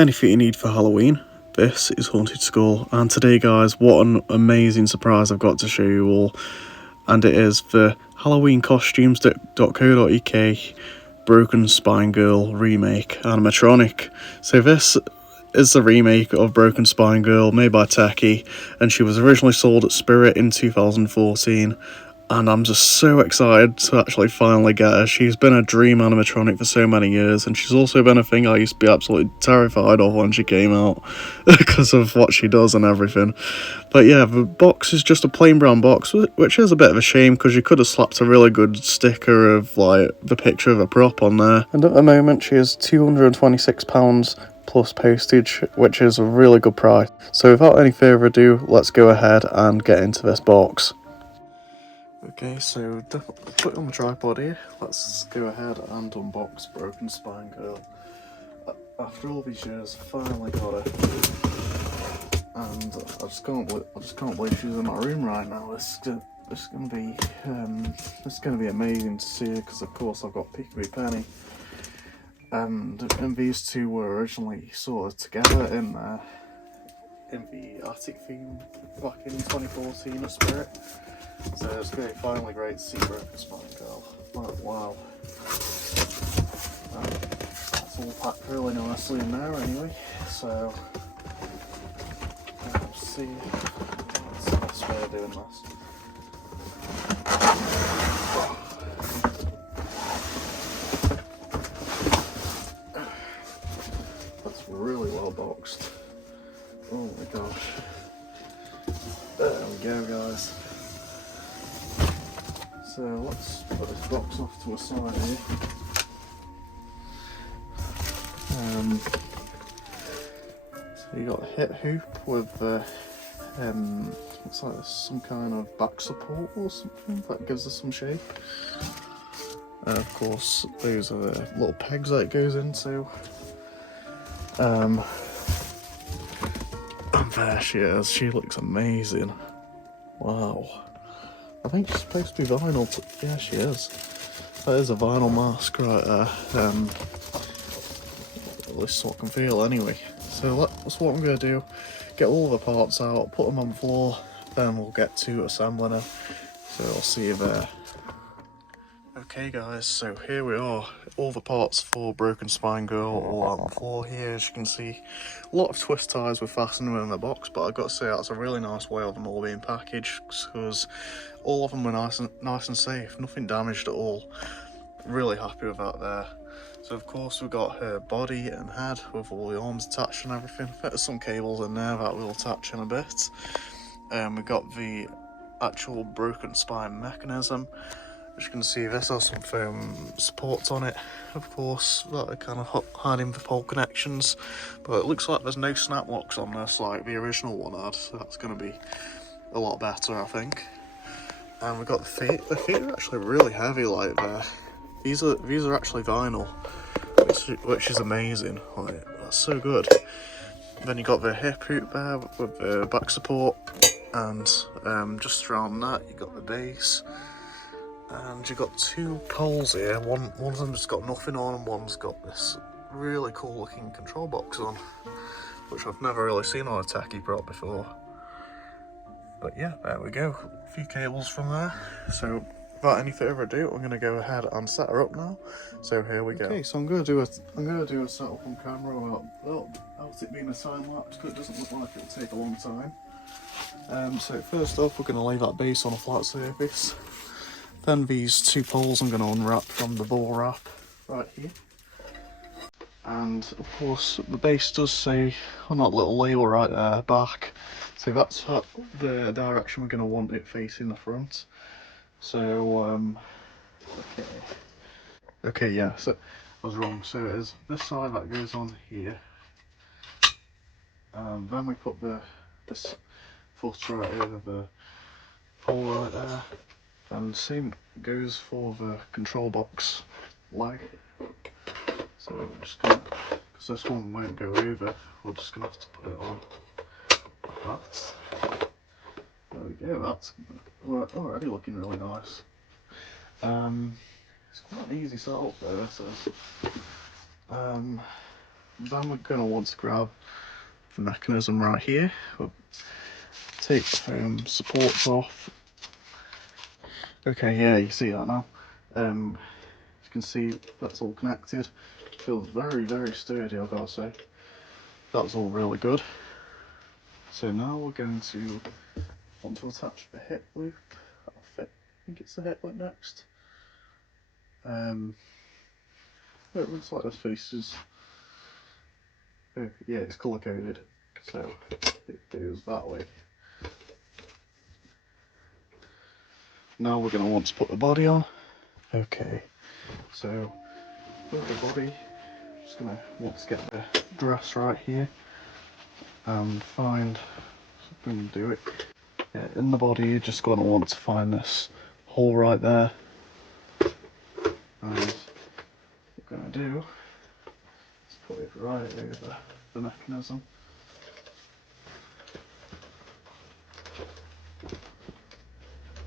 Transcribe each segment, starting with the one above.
anything you need for Halloween, this is Haunted School. And today, guys, what an amazing surprise I've got to show you all. And it is the HalloweenCostumes.co.uk Broken Spine Girl remake animatronic. So this is the remake of Broken Spine Girl made by Techie, and she was originally sold at Spirit in 2014. And I'm just so excited to actually finally get her. She's been a dream animatronic for so many years, and she's also been a thing I used to be absolutely terrified of when she came out because of what she does and everything. But yeah, the box is just a plain brown box, which is a bit of a shame because you could have slapped a really good sticker of like the picture of a prop on there. And at the moment she is £226 plus postage, which is a really good price. So without any further ado, let's go ahead and get into this box. Okay, so put it on the tripod here. Let's go ahead and unbox Broken Spine Girl. After all these years, I finally got her, and I just can't believe she's in my room right now. This is gonna be amazing to see her because, of course, I've got Peekaboo Penny, and these two were originally sort of together in the attic theme back in 2014 at Spirit. So it's going to be finally great to see Broken Spine Girl. Wow. It's all packed really nicely in there anyway. So, let's see what's the best way of doing this. That's really well boxed. Oh my gosh. There we go, guys. So let's put this box off to a side here. So you got a hip hoop with looks like there's some kind of back support or something that gives us some shape. Of course, those are the little pegs that it goes into. And there she is. She looks amazing. Wow. I think she's supposed to be vinyl. Yeah, she is. That is a vinyl mask right there. At least so I can feel anyway. So that's what I'm going to do. Get all the parts out, put them on the floor, then we'll get to assembling her. So I'll see you there. Okay guys, so here we are. All the parts for Broken Spine Girl all out on the floor here. As you can see, a lot of twist ties were fastened within the box, but I've got to say that's a really nice way of them all being packaged because all of them were nice and safe, nothing damaged at all. Really happy with that there. So of course we've got her body and head with all the arms attached and everything. I think there's some cables in there that we'll attach in a bit. We've got the actual broken spine mechanism. As you can see, this has some foam supports on it, of course, that are kind of hiding the pole connections, but it looks like there's no snap locks on this like the original one had, so that's going to be a lot better, I think. And we've got the feet. The feet are actually really heavy like there. These are actually vinyl, which is amazing. Like, that's so good. Then you got the hip hoop there with the back support, and just around that you got the base. And you've got two poles here. One of them's got nothing on, and one's got this really cool looking control box on, which I've never really seen on a Techie prop before. But yeah, there we go. A few cables from there. So without any further ado, I'm going to go ahead and set her up now. So here we go. Okay, so I'm going to do a setup on camera without it being a time lapse, because it doesn't look like it'll take a long time. So first off, we're going to lay that base on a flat surface. Then these two poles I'm going to unwrap from the ball wrap right here. And of course the base does say on that little label right there, back. So that's the direction we're going to want it facing the front. So, okay, yeah, so I was wrong. So it is this side that goes on here. Then we put this foot right over the pole right there. And the same goes for the control box leg. So we're just gonna, because this one won't go over, we're just gonna have to put it on like that. There we go, that's already looking really nice. It's quite an easy setup though, this is. Then we're going to want to grab the mechanism right here. We'll take the foam supports off. Okay, yeah, you see that now. You can see that's all connected. Feels very, very sturdy, I've got to say. That's all really good. So now we're going to want to attach the hip loop. That'll fit. I think it's the hip loop next. It looks like this piece is. Oh, yeah, it's colour coded, so it goes that way. Now we're going to want to put the body on. Okay, so with the body, I'm just going to want to get the dress right here and find something to do it. Yeah, in the body, you're just going to want to find this hole right there. And what we're going to do is put it right over the mechanism.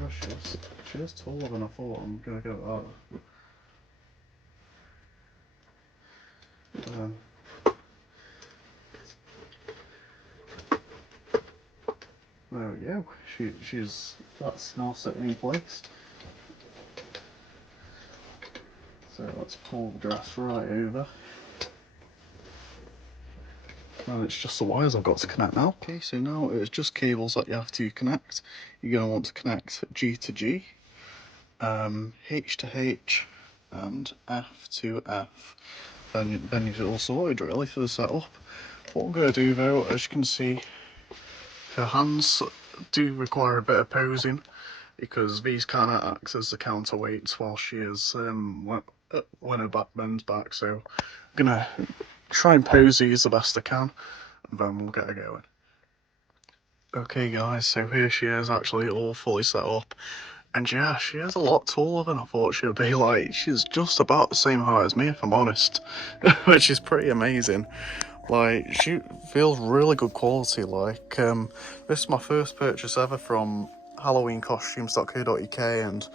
Oh, she is taller than I thought. I'm going to go with that. There we go. That's now sitting in place. So let's pull the dress right over. And it's just the wires I've got to connect now. Okay, so now it's just cables that you have to connect. You're going to want to connect G to G, H to H, and F to F. Then you're all sorted really for the setup. What I'm going to do though, as you can see, her hands do require a bit of posing, because these kind of acts as the counterweights while she is when her back bends back. So I'm gonna try and pose these the best I can, and then we'll get her going. Okay guys, so here she is actually all fully set up, and yeah, she is a lot taller than I thought she'd be. Like, she's just about the same height as me if I'm honest, which is pretty amazing. Like, she feels really good quality. Like, this is my first purchase ever from halloweencostumes.co.uk, and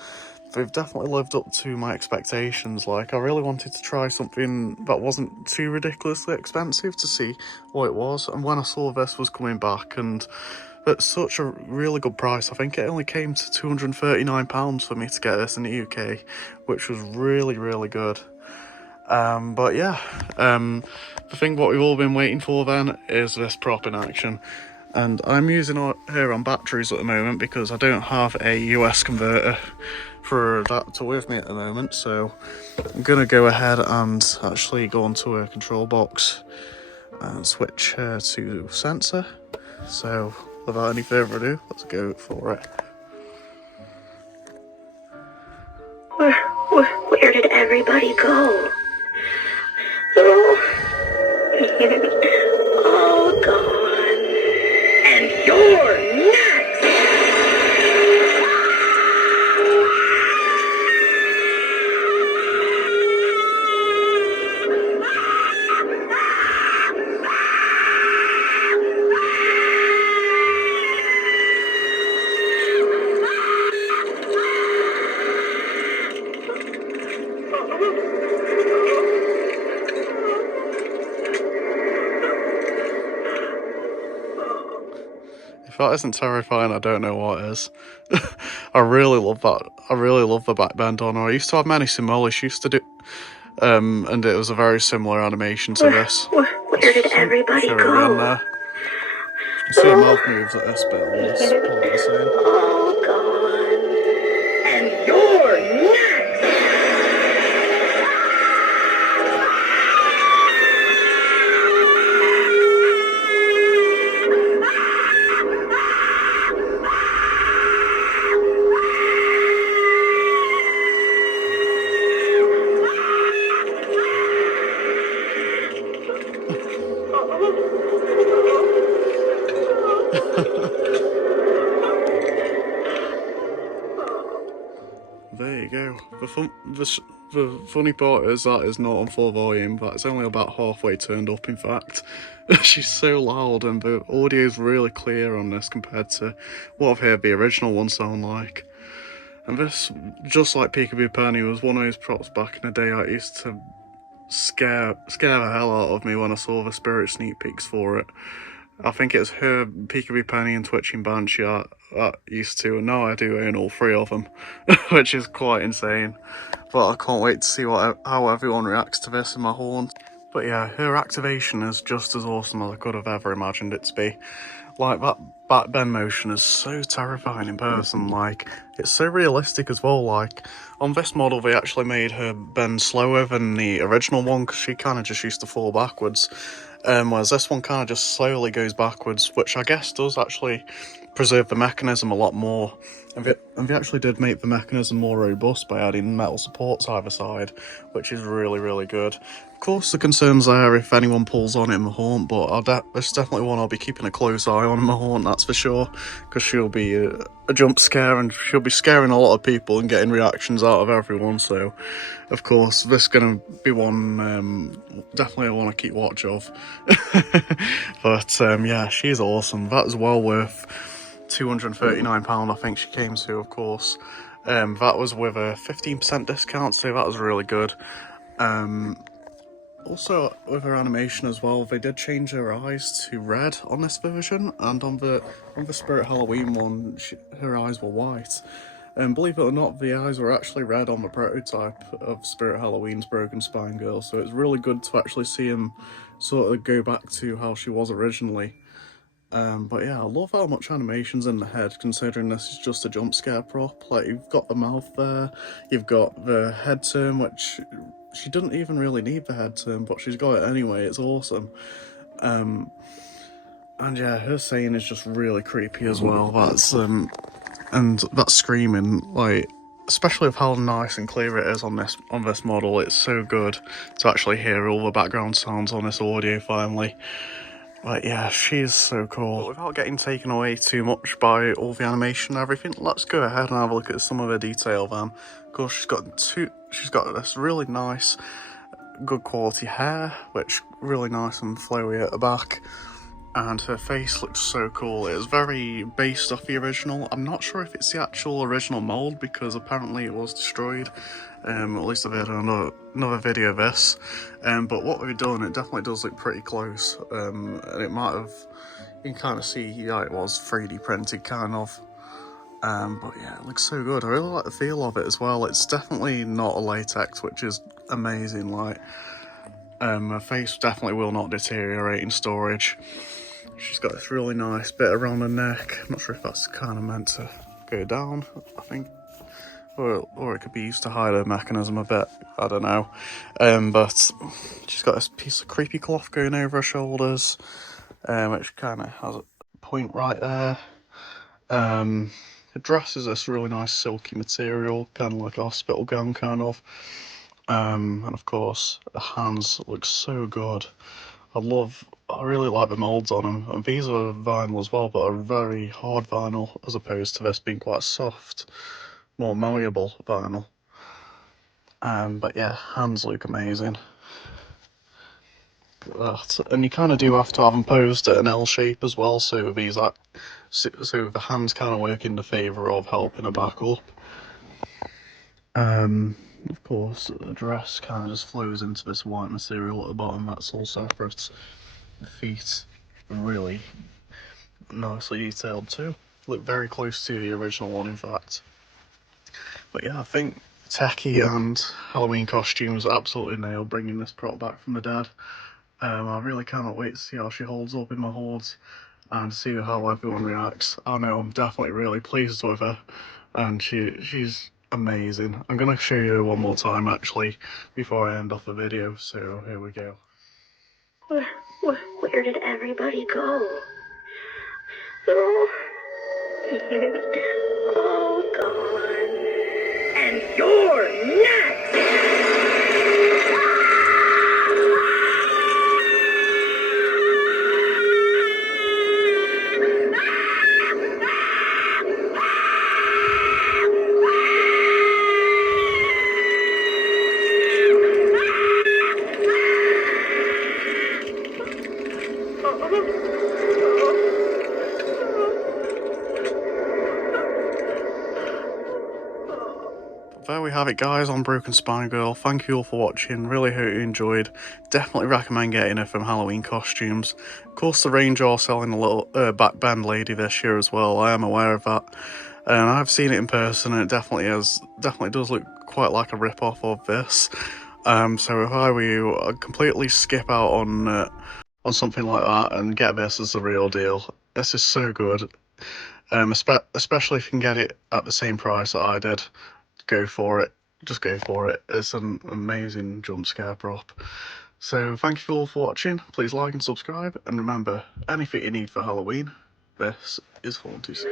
they've definitely lived up to my expectations. Like, I really wanted to try something that wasn't too ridiculously expensive to see what it was, and when I saw this was coming back, and at such a really good price, I think it only came to £239 for me to get this in the UK, which was really, really good. But yeah, the thing what we've all been waiting for then is this prop in action. And I'm using her on batteries at the moment because I don't have a US converter for a adapter with me at the moment. So I'm going to go ahead and actually go onto her control box and switch her to sensor. So without any further ado, let's go for it. Where did everybody go? All gone. And you're next! If that isn't terrifying, I don't know what is. I really love that. I really love the back bend on her. I used to have many Simoli. She used to do, and it was a very similar animation to this. Where did everybody Show go? her again there. You can see her mouth moves at this bit on this part the same. All gone. And you're next! There you go. The funny part is that is not on full volume. That's only about halfway turned up, in fact. She's so loud, and the audio is really clear on this compared to what I've heard the original one sound like. And this, just like Peekaboo Penny, was one of those props back in the day I used to scare the hell out of me when I saw the spirit sneak peeks for it. I think it's her, Peekaboo Penny and Twitching Banshee I used to, and now I do own all three of them, which is quite insane. But I can't wait to see how everyone reacts to this in my horn. But yeah, her activation is just as awesome as I could have ever imagined it to be. Like, that back bend motion is so terrifying in person, like, it's so realistic as well. Like, on this model they actually made her bend slower than the original one, because she kind of just used to fall backwards. Whereas this one kind of just slowly goes backwards, which I guess does actually preserve the mechanism a lot more. And they actually did make the mechanism more robust by adding metal supports either side, which is really, really good. Of course, the concerns there if anyone pulls on it in the haunt, but there's definitely one I'll be keeping a close eye on in my haunt, that's for sure, because she'll be a jump scare and she'll be scaring a lot of people and getting reactions out of everyone. So, of course, this is going to be one definitely I want to keep watch of. But yeah, she's awesome. That was well worth £239 I think she came to, of course. That was with a 15% discount, so that was really good. Also, with her animation as well, they did change her eyes to red on this version, and on the Spirit Halloween one, her eyes were white. And believe it or not, the eyes were actually red on the prototype of Spirit Halloween's Broken Spine Girl, so it's really good to actually see him sort of go back to how she was originally. But yeah, I love how much animation's in the head, considering this is just a jump scare prop. Like, you've got the mouth there, you've got the head turn, which she didn't even really need the head turn, but she's got it anyway, it's awesome. And yeah, her saying is just really creepy as well. And that screaming, like, especially with how nice and clear it is on this model, it's so good to actually hear all the background sounds on this audio finally. But yeah, she's so cool. But without getting taken away too much by all the animation and everything, let's go ahead and have a look at some of the detail then. Of course, she's got this really nice, good quality hair, which really nice and flowy at the back. And her face looks so cool. It's very based off the original. I'm not sure if it's the actual original mold, because apparently it was destroyed. At least I've heard another video of this. But what we've done, it definitely does look pretty close. And it might have, you can kind of see, yeah, it was 3D printed, kind of. But yeah, it looks so good. I really like the feel of it as well. It's definitely not a latex, which is amazing. Like, her face definitely will not deteriorate in storage. She's got this really nice bit around her neck. I'm not sure if that's kind of meant to go down, I think. Or it could be used to hide her mechanism a bit, I don't know. But she's got this piece of creepy cloth going over her shoulders, which kind of has a point right there. The dress is this really nice silky material, kind of like a hospital gown, kind of. And of course, the hands look so good. I really like the moulds on them, and these are vinyl as well, but a very hard vinyl, as opposed to this being quite soft, more malleable vinyl. But yeah, hands look amazing. And you kind of do have to have them posed at an L shape as well, so so the hands kind of work in the favour of helping her back up. Of course, the dress kind of just flows into this white material at the bottom, that's all separate. The feet are really nicely detailed too. Look very close to the original one, in fact. But yeah, I think Techie and Halloween costumes absolutely nailed bringing this prop back from the dead. I really cannot wait to see how she holds up in my hordes and see how everyone reacts. I know I'm definitely really pleased with her, and she's amazing. I'm gonna show you one more time actually before I end off the video, so here we go. Where did everybody go? Oh, you're all gone. And you're next! there we have it, guys, on Broken Spine Girl. Thank you all for watching, really hope you enjoyed. Definitely recommend getting her from Halloween costumes. Of course, the range are selling a little back band lady this year as well, I am aware of that. And I've seen it in person, and it definitely does look quite like a rip-off of this. So if I were you, I'd completely skip out on something like that and get this as the real deal. This is so good. Especially if you can get it at the same price that I did. Go for it. Just go for it. It's an amazing jump scare prop. So thank you all for watching. Please like and subscribe. And remember, anything you need for Halloween, this is Haunties.